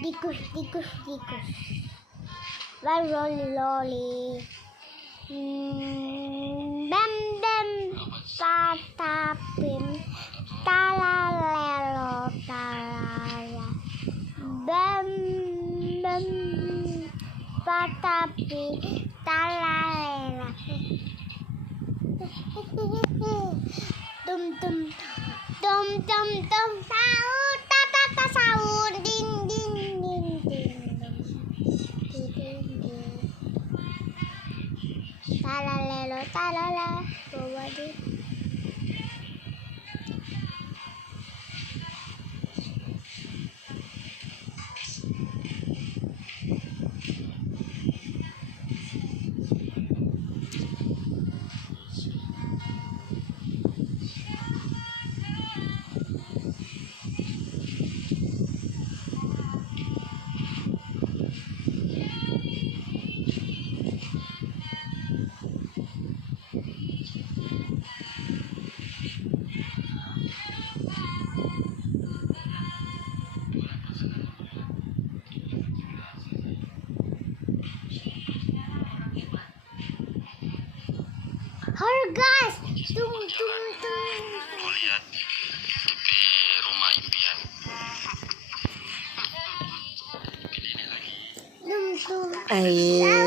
Tikus. Loli. Bem patapim talalelo talala. Bem patapi talalela. Tum sahur tata sahur ding talalelo talala bawa di guys, tung. Mau lihat DP rumah impian. Ini lagi. Tum. Ayo.